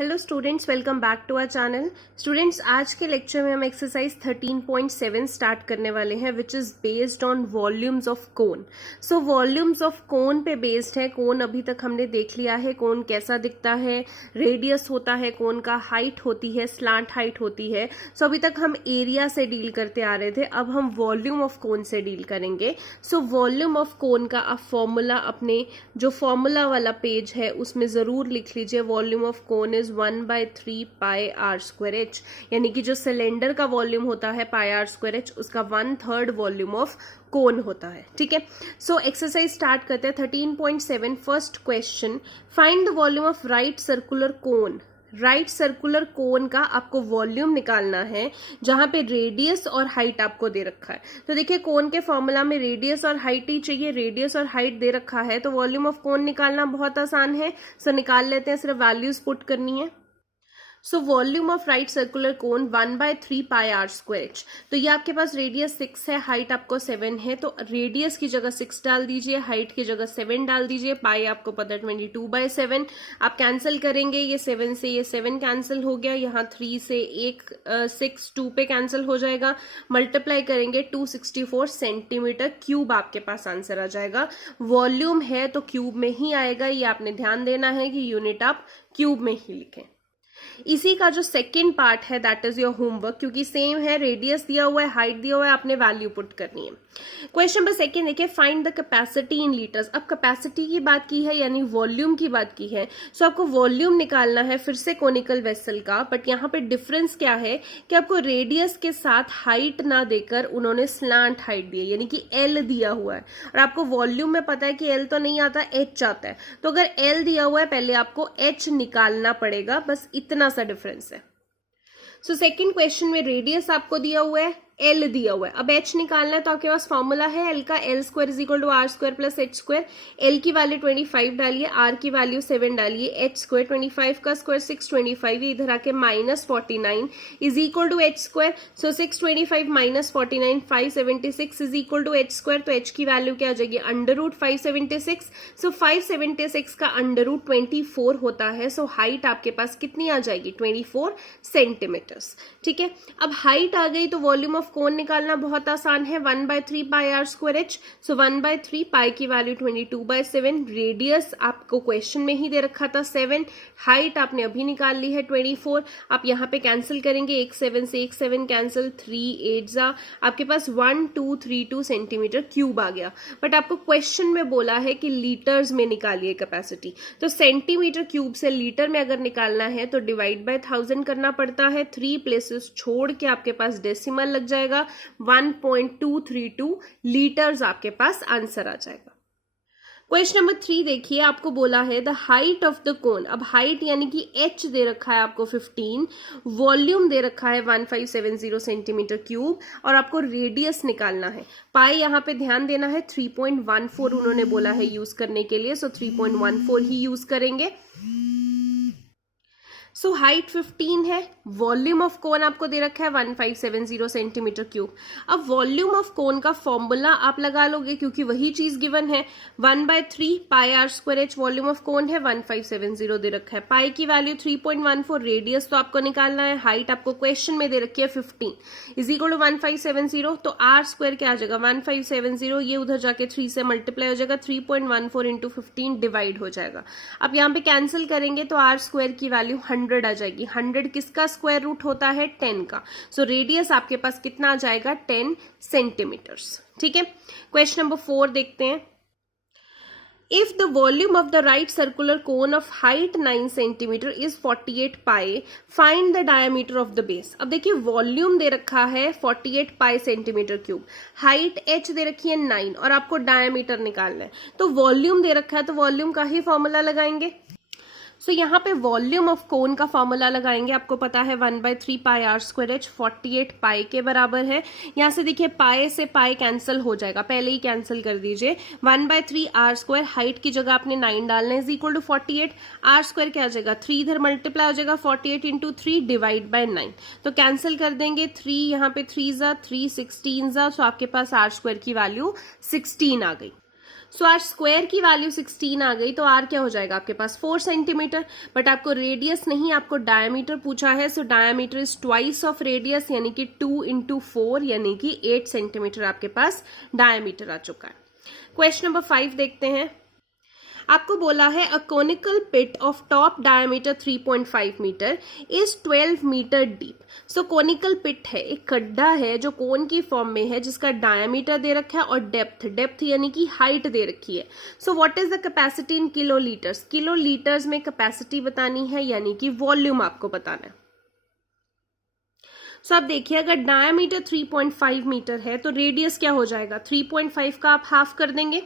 Hello students, welcome back to our channel. Students, आज के lecture में हम एक्सरसाइज 13.7 स्टार्ट करने वाले हैं which is based on volumes of cone. So volumes of cone पे बेस्ड है। कोन अभी तक हमने देख लिया है, कोन कैसा दिखता है, रेडियस होता है कोन का, हाइट होती है, स्लांट हाइट होती है। सो अभी तक हम एरिया से डील करते आ रहे थे, अब हम वॉल्यूम ऑफ कोन से डील करेंगे। सो वॉल्यूम ऑफ कोन का आप फॉर्मूला अपने जो फॉर्मूला वाला पेज है उसमें ज़रूर लिख लीजिए। Volume of cone is 1/3 pi are square H, यानी कि जो सिलेंडर का वॉल्यूम होता है पाई आर स्क्वायर एच, उसका 1/3 वॉल्यूम ऑफ कोन होता है। ठीक है, सो एक्सरसाइज स्टार्ट करते हैं। 13.7 first question, find the volume of right circular cone. Right circular कोन का आपको वॉल्यूम निकालना है जहां पे रेडियस और हाइट आपको दे रखा है। तो देखिए, कोन के फॉर्मूला में रेडियस और हाइट ही चाहिए, रेडियस और हाइट दे रखा है तो वॉल्यूम ऑफ कोन निकालना बहुत आसान है। सो निकाल लेते हैं, सिर्फ वैल्यूज पुट करनी है। So volume of right circular cone 1/3 pi are square H. तो ये आपके पास रेडियस 6 है, हाइट आपको 7 है, तो रेडियस की जगह 6 डाल दीजिए, हाइट की जगह 7 डाल दीजिए। पाई आपको पता है 22/7। आप कैंसिल करेंगे, ये 7 से ये 7 कैंसिल हो गया, यहाँ 3 से 6 2 पे कैंसिल हो जाएगा। मल्टीप्लाई करेंगे 264 सेंटीमीटर क्यूब आपके पास आंसर आ जाएगा। वॉल्यूम है तो क्यूब में ही आएगा, ये आपने ध्यान देना है कि यूनिट आप क्यूब में ही लिखें। इसी का जो सेकंड पार्ट है दैट इज योर होमवर्क, क्योंकि सेम है, रेडियस दिया हुआ है, हाइट दिया हुआ है, आपने वैल्यू पुट करनी है। क्वेश्चन नंबर सेकंड देखिए, find the capacity in litres. अब कैपेसिटी की बात की है, यानी वॉल्यूम की बात की है। सो आपको वॉल्यूम निकालना है फिर से कोनिकल वेसल का, बट यहाँ पे डिफरेंस क्या है कि आपको रेडियस के साथ हाइट ना देकर उन्होंने स्लांट हाइट दी है, यानी कि एल दिया हुआ है। और आपको वॉल्यूम में पता है कि एल तो नहीं आता, एच आता है। तो अगर एल दिया हुआ है, पहले आपको एच निकालना पड़ेगा, बस इतना सा डिफरेंस है। सो सेकंड क्वेश्चन में रेडियस आपको दिया हुआ है, एल दिया हुआ है, अब एच निकालना है। तो आपके पास फॉर्मूला है एल का, L square is equal to R square plus H square. L की वैल्यू 25 डालिए, आर की वैल्यू 7 डालिए, एच स्क्वायर 25 का स्क्वायर 625, इधर आके -49 is equal to h square. So 625 - 49 576 is equal to h square. तो एच की वैल्यू क्या आ जाएगी, √576। सो 576 का √24 होता है। सो हाइट आपके पास कितनी आ जाएगी, 24 सेंटीमीटर्स। ठीक है, अब हाइट आ गई तो वॉल्यूम ऑफ कोन निकालना बहुत आसान है, 1/3 pi are square h. So 1/3 pi की वैल्यू 22/7। रेडियस आपको क्वेश्चन में ही दे रखा था 7, हाइट आपने अभी निकाल ली है 24। आप यहाँ पे कैंसिल करेंगे, 1 7 से 1 7 कैंसिल, 3 8 आपके पास 1232 सेंटीमीटर क्यूब आ गया। बट आपको क्वेश्चन में बोला है कि लीटर्स में निकालिए कैपेसिटी, तो सेंटीमीटर क्यूब से लीटर में अगर निकालना है तो डिवाइड बाय 1000 करना पड़ता है। 3 प्लेसेस छोड़ के आपके पास डेसिमल लग जाएगा, 1.232 लीटर्स आपके पास आंसर आ जाएगा। क्वेश्चन नंबर 3 देखिए, आपको बोला है the height of the cone. अब हाइट यानी कि एच दे रखा है आपको 15, वॉल्यूम दे रखा है 1570 सेंटीमीटर क्यूब, और आपको रेडियस निकालना है। पाई यहाँ पे ध्यान देना है, 3.14 उन्होंने बोला है यूज करने के लिए, सो 3.14 ही यूज करेंगे। सो हाइट 15 है, वॉल्यूम ऑफ कोन आपको दे रखा है 1570 सेंटीमीटर क्यूब। अब वॉल्यूम ऑफ कोन का फॉर्मूला आप लगा लोगे, क्योंकि वही चीज गिवन है, 1/3 pi are square h volume of cone है, 1570 दे रखा है। पाई की वैल्यू 3.14, रेडियस तो आपको निकालना है, हाइट आपको क्वेश्चन में दे रखी है 15 इज इक्वल टू 1570। तो आर स्क्वायर क्या आ जाएगा, 1570, ये उधर जाके 3 से मल्टीप्लाई हो जाएगा, 3.14 इंटू 15 डिवाइड हो जाएगा। अब यहाँ पे कैंसिल करेंगे तो आर स्क्वायर की वैल्यू 100 आ जाएगी। 100 किसका स्क्वायर रूट होता है, 10 का। सो रेडियस आपके पास कितना आ जाएगा, 10 सेंटीमीटर्स। ठीक है, क्वेश्चन नंबर 4 देखते हैं। If the volume of the right circular cone of height 9 cm is 48 pi, find the diameter of the base। अब देखिए, वॉल्यूम दे रखा है 48 पाई सेंटीमीटर क्यूब, हाइट h दे रखी है 9, और आपको डायमीटर निकालना है। तो वॉल्यूम दे रखा है तो वॉल्यूम का ही फॉर्मूला लगाएंगे। सो यहाँ पे वॉल्यूम ऑफ कोन का फॉर्मूला लगाएंगे, आपको पता है 1/3 पाई आर स्क्वायर एच 48 पाई के बराबर है। यहाँ से देखिए, पाई से पाई कैंसिल हो जाएगा, पहले ही कैंसिल कर दीजिए। 1/3 आर स्क्वायर, हाइट की जगह आपने 9 डालना है, is equal to 48। R square क्या आ जाएगा, 3 इधर मल्टीप्लाई हो जाएगा, 48 इंटू 3 डिवाइड बाय 9। तो कैंसिल कर देंगे, 3 यहाँ पे 3 3 16 सो आपके पास आर स्क्वायर की वैल्यू 16 आ गई। सो आर स्क्वायर की वैल्यू 16 आ गई, तो आर क्या हो जाएगा आपके पास 4 सेंटीमीटर, बट आपको रेडियस नहीं आपको डायमीटर पूछा है, so diameter is twice of radius यानी कि 2 इंटू 4 यानी कि 8 सेंटीमीटर आपके पास डायमीटर आ चुका है। क्वेश्चन नंबर 5 देखते हैं। आपको बोला है a conical pit of top diameter 3.5 meter is 12 meter deep. So conical pit है, एक खड्डा है जो कोन की फॉर्म में है जिसका डायमीटर दे रखा है और डेप्थ यानी कि हाइट दे रखी है। So what is the capacity in kilolitres, kilolitres में कैपेसिटी बतानी है यानी कि वॉल्यूम आपको बताना है। सो आप देखिए अगर डायमीटर 3.5 मीटर है तो रेडियस क्या हो जाएगा, 3.5 का आप हाफ कर देंगे।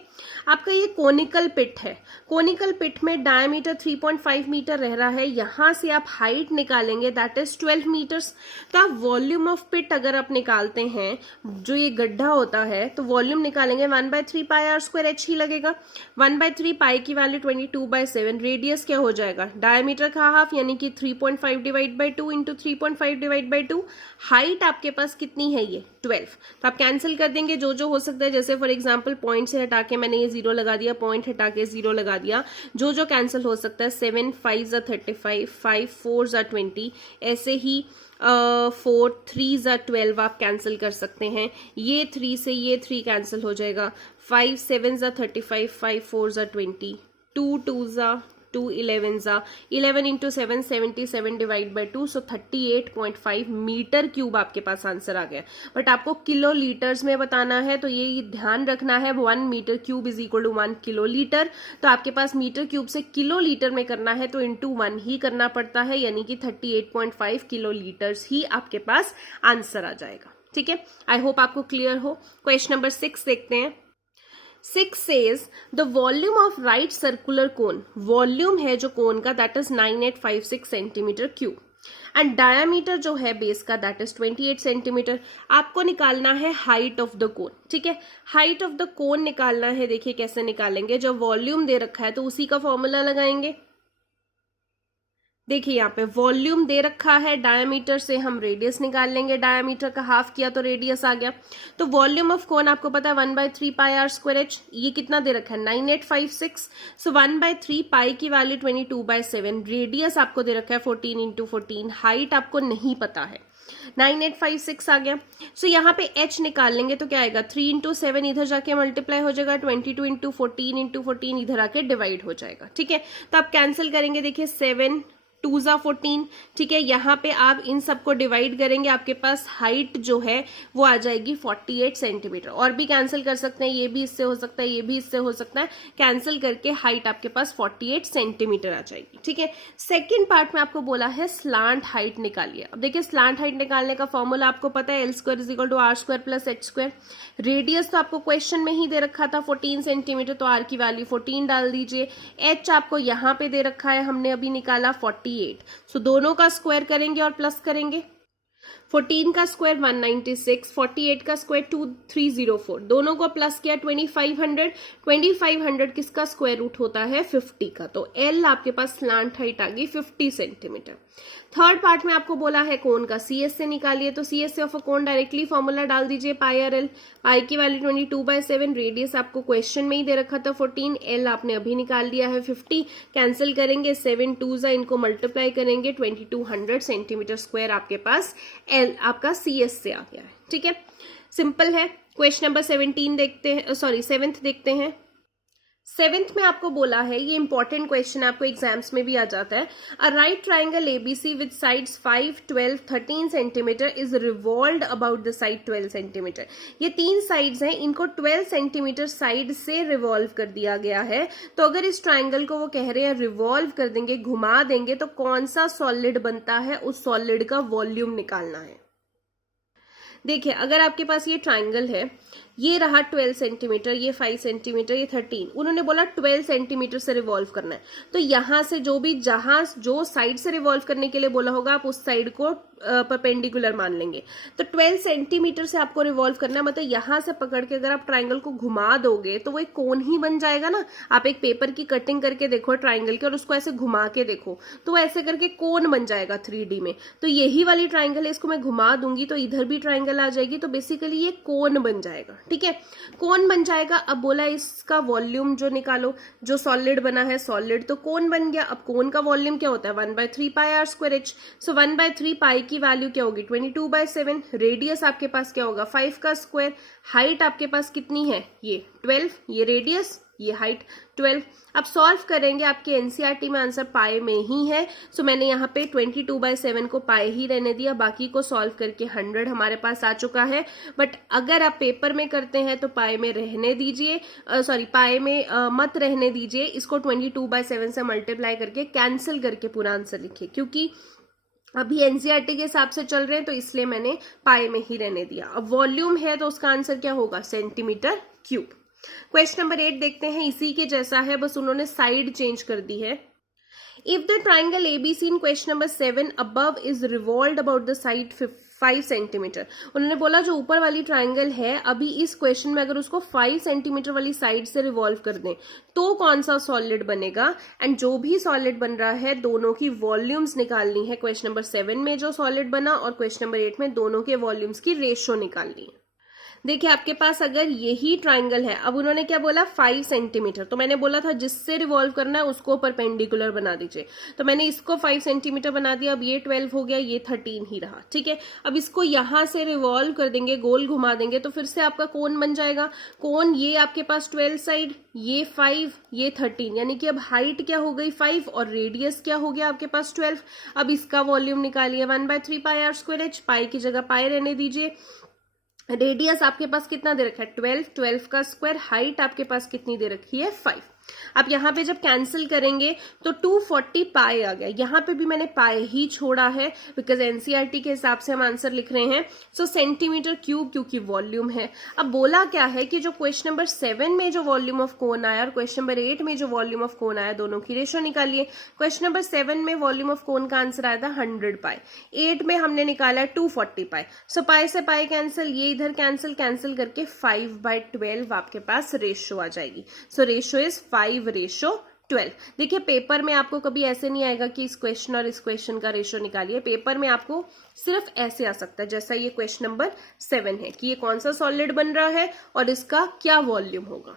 आपका ये कोनिकल पिट है, कोनिकल पिट में डायमीटर 3.5 मीटर रह रहा है, यहां से आप हाइट निकालेंगे दैट इज 12 मीटर्स। तो आप वॉल्यूम ऑफ पिट अगर आप निकालते हैं, जो ये गड्ढा होता है, तो वॉल्यूम निकालेंगे 1/3 पाई आर स्क्वायर एच ही लगेगा। 1/3 पाई की वैल्यू 22/7, रेडियस क्या हो जाएगा डायमीटर का हाफ यानी कि 3.5 divide by 2 into 3.5 divide by 2। Height आपके पास कितनी है ये 12, तो आप कैंसिल कर देंगे जो हो सकता है, जैसे फॉर एग्जांपल पॉइंट से हटा के मैंने ये 0 लगा दिया, पॉइंट हटा के 0 लगा दिया, जो कैंसिल हो सकता है 7 5 ज़ा 35, 5 4 ज़ा 20, ऐसे ही 4 3 ज़ा 12 आप कैंसिल कर सकते हैं। ये 3 से ये 3 कैंसिल हो जाएगा, 5 7 ज़ा 35, 5 4 ज़ा 20, 2 2 ज़ा 2 11 ज़ा 11 into 7 77 divide by 2, so 38.5 metre cube आपके पास आंसर आ गया। बट आपको किलो लीटर्स में बताना है, तो ये ध्यान रखना है 1 metre cube is equal to 1 kilo litre. तो आपके पास मीटर क्यूब से किलो लीटर में करना है तो इंटू 1 ही करना पड़ता है, यानी कि 38.5 किलो लीटर्स ही आपके पास आंसर आ जाएगा। ठीक है, आई होप आपको क्लियर हो। क्वेश्चन नंबर 6 देखते हैं। 6 says the volume of right circular cone, volume है जो कोन का that is 9856 centimetre cube, and diameter जो है बेस का दैट इज 28 सेंटीमीटर। आपको निकालना है हाइट ऑफ द कोन। ठीक है, हाइट ऑफ द कोन निकालना है, देखिए कैसे निकालेंगे, जब वॉल्यूम दे रखा है तो उसी का फॉर्मूला लगाएंगे। देखिए यहाँ पे वॉल्यूम दे रखा है, डायमीटर से हम रेडियस निकाल लेंगे, डायमीटर का हाफ किया तो रेडियस आ गया। तो वॉल्यूम ऑफ कोन आपको पता है 1/3 पाई आर स्क्वायर एच, ये कितना दे रखा है 9856, सो 1/3 पाई की वैल्यू 22/7, रेडियस आपको दे रखा है 14 इंटू 14, हाइट आपको नहीं पता है 9856 आ गया। सो यहाँ पे h निकाल लेंगे तो क्या आएगा 3 इंटू 7 इधर जाके मल्टीप्लाई हो जाएगा, 22 इंटू 14 इंटू 14 इधर आके डिवाइड हो जाएगा। ठीक है, तो आप कैंसिल करेंगे, देखिए 7 2 ज़ा 14। ठीक है, यहाँ पे आप इन सबको डिवाइड करेंगे, आपके पास हाइट जो है वो आ जाएगी 48 सेंटीमीटर। और भी कैंसिल कर सकते हैं, ये भी इससे हो सकता है, ये भी इससे हो सकता है, कैंसिल करके हाइट आपके पास 48 सेंटीमीटर आ जाएगी। ठीक है, सेकंड पार्ट में आपको बोला है स्लांट हाइट निकालिए। अब देखिए स्लांट हाइट निकालने का फॉर्मूला आपको पता है, L² is equal to R² plus H²। Radius तो आपको क्वेश्चन में ही दे रखा था 14 सेंटीमीटर, तो R की वैल्यू 14 डाल दीजिए। H आपको यहाँ पे दे रखा है, हमने अभी निकाला 48, सो दोनों का स्क्वायर करेंगे और प्लस करेंगे। 14 का स्क्वायर 196, 48 का स्क्वायर 2304, दोनों को प्लस किया 2500, 2500 किसका स्क्वायर रूट होता है 50 का, तो L आपके पास स्लांट हाइट आ गई 50 सेंटीमीटर। थर्ड पार्ट में आपको बोला है कोन का CS से निकालिए, तो CS of a cone directly formula डाल दीजिए पाई आर एल, पाई की वैल्यू 22/7, रेडियस आपको क्वेश्चन में ही दे रखा था 14, L आपने अभी निकाल लिया है 50, कैंसिल करेंगे 7 2 ज़ा इनको मल्टीप्लाई करेंगे 2200 सेंटीमीटर स्क्वायर आपके पास L आपका CS से आ गया है। ठीक है, सिंपल है। क्वेश्चन नंबर 17 देखते हैं, सॉरी 7th देखते हैं। 7th में आपको बोला है, ये इंपॉर्टेंट क्वेश्चन आपको एग्जाम्स में भी आ जाता है, a right triangle ABC with sides 5 12 13 centimetre is revolved about the side 12 centimetre. ये 3 साइड्स हैं, इनको 12 सेंटीमीटर साइड से रिवॉल्व कर दिया गया है। तो अगर इस ट्राइंगल को वो कह रहे हैं रिवॉल्व कर देंगे, घुमा देंगे, तो कौन सा सॉलिड बनता है, उस सॉलिड का वॉल्यूम निकालना है। देखिए अगर आपके पास ये ट्राइंगल है, ये रहा 12 सेंटीमीटर, ये 5 सेंटीमीटर, ये 13, उन्होंने बोला 12 सेंटीमीटर से रिवॉल्व करना है, तो यहां से जो साइड से रिवॉल्व करने के लिए बोला होगा आप उस साइड को परपेंडिकुलर मान लेंगे। तो 12 सेंटीमीटर से आपको रिवॉल्व करना है, मतलब यहां से पकड़ के अगर आप ट्राइंगल को घुमा दोगे तो वो एक कोन ही बन जाएगा ना। आप एक पेपर की कटिंग करके देखो ट्राइंगल की और उसको ऐसे घुमा के देखो, तो वो ऐसे करके कोन बन जाएगा 3D में। तो यही वाली ट्राइंगल है, इसको मैं घुमा दूंगी तो इधर भी ट्राइंगल आ जाएगी, तो बेसिकली ये कोन बन जाएगा। ठीक है, कोन बन जाएगा। अब बोला इसका वॉल्यूम जो निकालो, जो सॉलिड बना है सॉलिड तो कोन बन गया। अब कोन का वॉल्यूम क्या होता है 1/3 pi are square h. So 1/3 pi की वैल्यू क्या होगी 22/7। रेडियस आपके पास क्या होगा 5 का स्क्वायर। हाइट आपके पास कितनी है ये 12, ये रेडियस ये हाइट 12। अब सॉल्व करेंगे, आपके एनसीईआरटी में आंसर पाए में ही है। सो मैंने यहाँ पे 22/7 को पाए ही रहने दिया, बाकी को सॉल्व करके 100 हमारे पास आ चुका है। बट अगर आप पेपर में करते हैं तो पाए में रहने दीजिए, सॉरी पाए में मत रहने दीजिए। इसको 22/7 से मल्टीप्लाई करके कैंसिल करके पूरा आंसर लिखिए, क्योंकि अभी एनसीईआरटी के हिसाब से चल रहे हैं तो इसलिए मैंने पाए में ही रहने दिया। अब वॉल्यूम है तो उसका आंसर क्या होगा सेंटीमीटर क्यूब। क्वेश्चन नंबर 8 देखते हैं, इसी के जैसा है, बस उन्होंने साइड चेंज कर दी है। If the triangle ABC in question number 7 above is revolved about the side 5 centimetre. उन्होंने बोला जो ऊपर वाली ट्राइंगल है अभी इस क्वेश्चन में अगर उसको 5 सेंटीमीटर वाली साइड से रिवॉल्व कर दें तो कौन सा सॉलिड बनेगा। एंड जो भी सॉलिड बन रहा है दोनों की वॉल्यूम्स निकालनी है। क्वेश्चन नंबर 7 में जो सॉलिड बना और क्वेश्चन नंबर 8 में दोनों के वॉल्यूम्स की रेशियो निकालनी है। देखिए आपके पास अगर यही ट्राइंगल है, अब उन्होंने क्या बोला 5 सेंटीमीटर, तो मैंने बोला था जिससे रिवॉल्व करना है उसको परपेंडिकुलर बना दीजिए, तो मैंने इसको 5 सेंटीमीटर बना दिया। अब ये 12 हो गया, ये 13 ही रहा, ठीक है। अब इसको यहां से रिवॉल्व कर देंगे, गोल घुमा देंगे तो फिर से आपका कोन बन जाएगा। कोन ये आपके पास 12 साइड, ये 5, ये 13, यानी कि अब हाइट क्या हो गई 5 और रेडियस क्या हो गया आपके पास 12। अब इसका वॉल्यूम निकालिए 1/3 पाई आर स्क्वायर एच, पाई की जगह पाई रहने दीजिए। रेडियस आपके पास कितना दे रखा है 12, 12 का स्क्वायर। हाइट आपके पास कितनी दे रखी है 5। अब यहाँ पे जब कैंसिल करेंगे तो 240 पाई आ गया। यहाँ पे भी मैंने पाई ही छोड़ा है बिकॉज एनसीईआरटी के हिसाब से हम आंसर लिख रहे हैं। सो सेंटीमीटर क्यूब क्योंकि वॉल्यूम है। अब बोला क्या है कि जो क्वेश्चन नंबर 7 में जो वॉल्यूम ऑफ कोन आया और क्वेश्चन नंबर 8 में जो वॉल्यूम ऑफ कोन आया दोनों की रेशियो निकालिए। क्वेश्चन नंबर 7 में वॉल्यूम ऑफ कोन का आंसर आया था 100 पाई, 8 में हमने निकाला 240 पाई। सो पाई से पाई कैंसिल, ये इधर कैंसिल करके 5/12 आपके पास रेशियो आ जाएगी। So ratio is 5:12। देखिए पेपर में आपको कभी ऐसे नहीं आएगा कि इस क्वेश्चन और इस क्वेश्चन का रेशियो निकालिए। पेपर में आपको सिर्फ ऐसे आ सकता है जैसा ये क्वेश्चन नंबर 7 है कि ये कौन सा सॉलिड बन रहा है और इसका क्या वॉल्यूम होगा।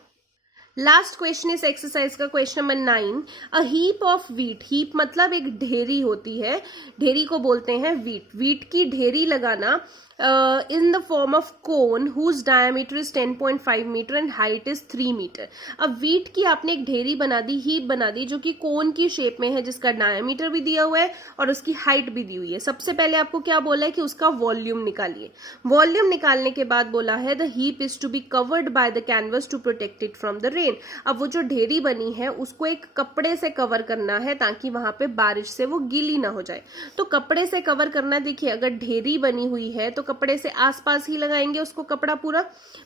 लास्ट क्वेश्चन इस एक्सरसाइज का question number 9। A heap of wheat, heap मतलब एक ढेरी होती है, ढेरी को बोलते हैं व्हीट। व्हीट की ढेरी लगाना in the form of cone whose diameter is 10.5 metre and height is 3 metre. अब व्हीट की आपने एक ढेरी बना दी, हीप बना दी जो कि कोन की शेप में है, जिसका डायमीटर भी दिया हुआ है और उसकी हाइट भी दी हुई है। सबसे पहले आपको क्या बोला है कि उसका वॉल्यूम निकालिए। वॉल्यूम निकालने के बाद बोला है the heap is to be covered by the canvas to protect it from the rain. अब वो जो ढेरी बनी है उसको एक कपड़े से कवर करना है ताकि वहां पे बारिश से वो गीली ना हो जाए। तो कपड़े से कवर करना, देखिए अगर ढेरी बनी हुई है तो कपड़े से आसपास ही लगाएंगे उसको, कपड़ा पूरा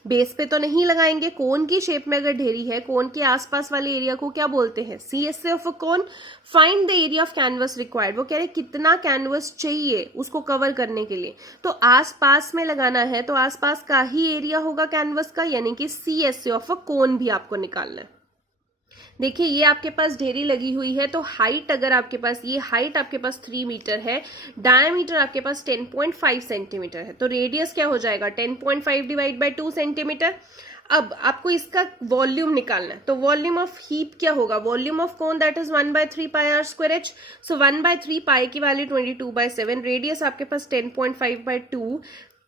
बेस पे तो नहीं लगाएंगे। कोन की शेप में अगर ढेरी है, कोन के आसपास वाले एरिया को क्या बोलते हैं CSA of a cone. Find the area of canvas required, वो कह रहे कितना कैनवस चाहिए उसको कवर करने के लिए। तो आसपास में लगाना है तो आसपास का ही एरिया होगा कैनवस का, यानी कि CSA ऑफ अ कोन भी आपको निकालना है। देखिए ये आपके पास ढेरी लगी हुई है तो हाइट अगर आपके पास, ये हाइट आपके पास 3 मीटर है, डायमीटर आपके पास 10.5 सेंटीमीटर है, तो रेडियस क्या हो जाएगा 10.5 डिवाइड बाय 2 सेंटीमीटर। अब आपको इसका वॉल्यूम निकालना है तो वॉल्यूम ऑफ हीप क्या होगा, volume of cone that is 1/3 pi are square h. So 1/3 pi की वैल्यू 22/7, रेडियस आपके पास 10.5/2,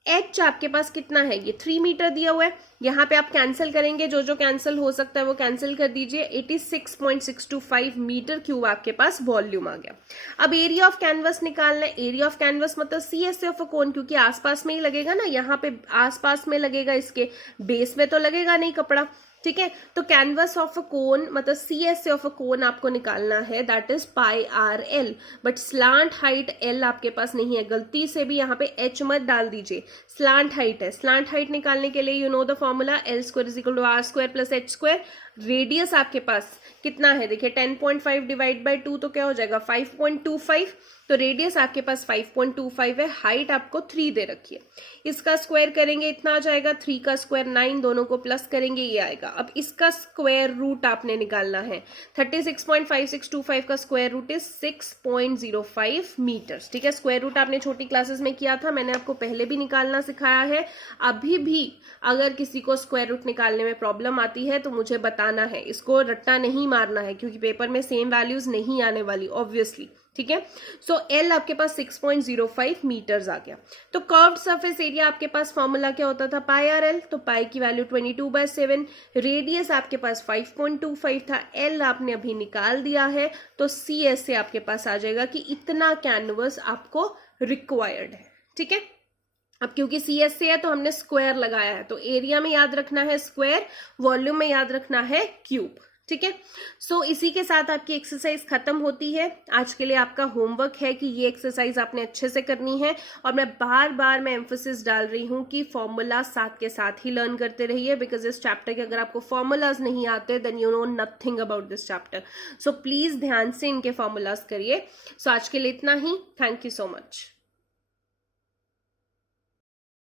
एच आपके पास कितना है ये 3 मीटर दिया हुआ है। यहाँ पे आप कैंसिल करेंगे, जो जो कैंसिल हो सकता है वो कैंसिल कर दीजिए। 86.625 मीटर क्यूब आपके पास वॉल्यूम आ गया। अब एरिया ऑफ कैनवस निकालना है। एरिया ऑफ कैनवस मतलब CSA ऑफ अ कोन, क्योंकि आसपास में ही लगेगा ना, यहाँ पे आसपास में लगेगा, इसके बेस में तो लगेगा नहीं कपड़ा, ठीक है। तो कैनवस ऑफ अ कोन मतलब CSA ऑफ अ कोन आपको निकालना है, that is πRL। But slant height L आपके पास नहीं है, गलती से भी यहाँ पे H मत डाल दीजिए, स्लांट हाइट है। स्लांट हाइट निकालने के लिए you know the formula L² = R² + H²। Radius आपके पास कितना है, देखिए 10.5 डिवाइड बाय 2 तो क्या हो जाएगा 5.25, तो रेडियस आपके पास 5.25 है, हाइट आपको 3 दे रखी है, इसका स्क्वायर करेंगे इतना आ जाएगा, 3 का स्क्वायर 9, दोनों को प्लस करेंगे ये आएगा। अब इसका स्क्वायर रूट आपने निकालना है, 36.5625 का स्क्वायर रूट इज 6.05 मीटर्स, ठीक है। स्क्वायर रूट आपने छोटी क्लासेस में किया था, मैंने आपको पहले भी निकालना सिखाया है। अभी भी अगर किसी को स्क्वायर रूट निकालने में प्रॉब्लम आती है तो मुझे बताना है, इसको रट्टा नहीं मारना है क्योंकि पेपर में सेम वैल्यूज नहीं आने वाली ऑब्वियसली, ठीक है। सो एल आपके पास 6.05 मीटर्स आ गया। तो कर्व्ड सरफेस एरिया आपके पास फॉर्मूला क्या होता था, पाई आर एल, तो पाई की वैल्यू 22/7, रेडियस आपके पास 5.25 था, एल आपने अभी निकाल दिया है, तो सी एस से आपके पास आ जाएगा कि इतना कैनवस आपको रिक्वायर्ड है, ठीक है। अब क्योंकि सी एस से है तो हमने स्क्वायर लगाया है, तो एरिया में याद रखना है स्क्वायर, वॉल्यूम में याद रखना है क्यूब, ठीक है। सो इसी के साथ आपकी एक्सरसाइज खत्म होती है। आज के लिए आपका होमवर्क है कि ये एक्सरसाइज आपने अच्छे से करनी है, और मैं बार बार मैं एम्फोसिस डाल रही हूं कि फॉर्मूला साथ के साथ ही लर्न करते रहिए, बिकॉज इस चैप्टर के अगर आपको फॉर्मूलाज नहीं आते then you know nothing about this chapter. So please ध्यान से इनके फॉर्मूलाज करिए। सो आज के लिए इतना ही, थैंक यू सो मच।